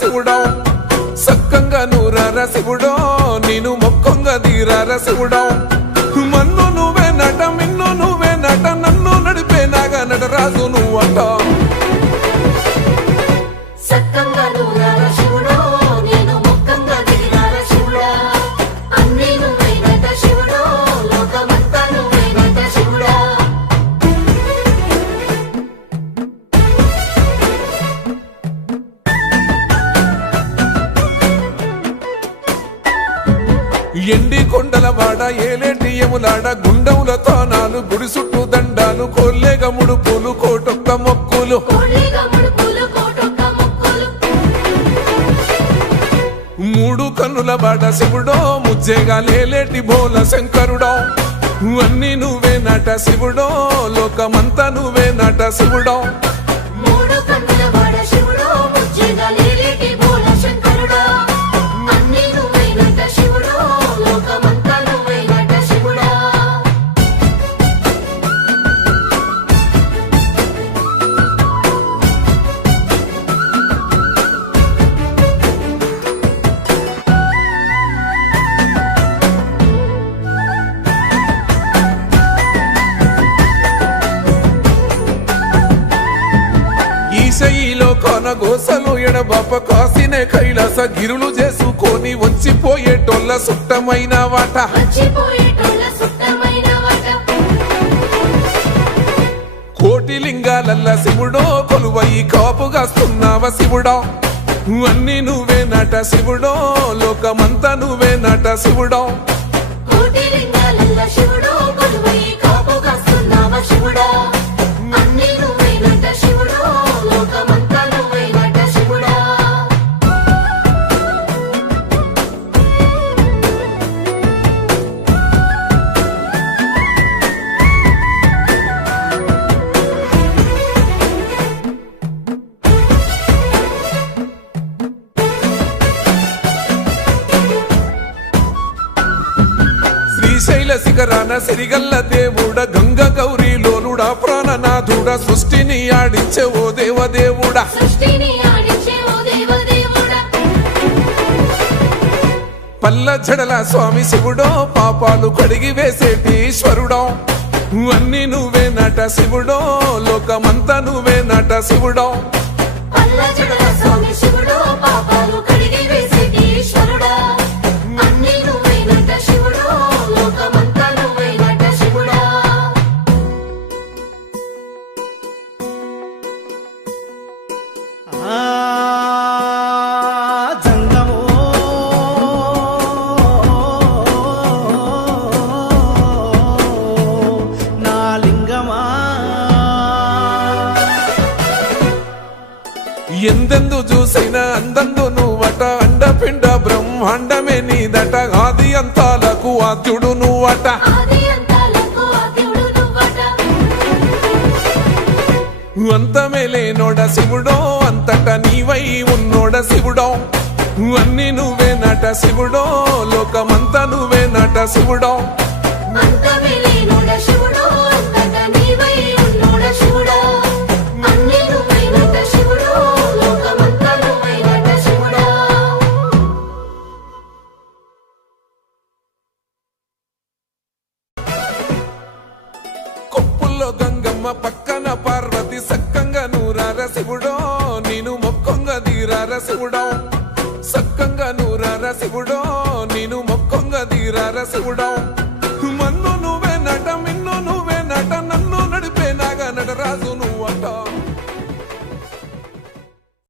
శివుడో సక్కంగా నూరార శివుడో నేను మొక్కంగా తీరార శివుడో మన్ను నువ్వే నట మిన్ను నువ్వే నట నన్ను నడిపే నాగా నటరాజు నువ్వంట ఎండి కొండలవాడ ఏలేటి యములాడ గుండములతో నాలు గుడి చుట్టూ దండాలు కొల్లేగ ముడుపులు కోటొక్క మొక్కులు మూడు కన్నుల బాడ శివుడో ముజ్జేగా లేలేటి బోల శంకరుడో అన్ని నువ్వే నట శివుడో లోకమంతా నువ్వే నట శివుడో ఈశయిలో కొనగోసలు ఎడబాప కాసినే కైలాస గిరులు చేసుకొని వచ్చిపోయేటోళ్ళ సుట్టమైన వాట కోటి లింగాలల్ల శివుడో కొలువయి కాపుగాస్తున్నావ శివుడో అన్ని నువ్వే నట శివుడో లోకమంతా నువ్వే నట శివుడో శ్రీశైల శిఖరాన సిరిగల్ల దేవుడ గంగ గౌరీ లోలుడా ప్రాణనాథుడా సృష్టిని ఆడించే ఓ దేవదేవుడా పల్ల జడల స్వామి శివుడో పాపాలు కడిగి వేసేటి ఈశ్వరుడో అన్ని నువ్వే నట శివుడో లోకమంతా నువ్వే నట శివుడో ఎందెందు చూసైనా అందందు నువ్వట అండపిండ బ్రహ్మాండమే నీదట ఆది అంతాలకు ఆద్యుడు నువ్వట అంతమే లేనోడ శివుడో అంతట నీవై ఉన్నోడ శివుడో అన్ని నువ్వే నట శివుడో లోకమంతా నువ్వే నట శివుడో గంగమ్మ పక్కన పార్వతి సక్కంగా నూరార శివుడో నేను మొక్కంగా తీరార శివుడో సక్కంగా నూరార శివుడో నేను మొక్కంగా తీరార శివుడో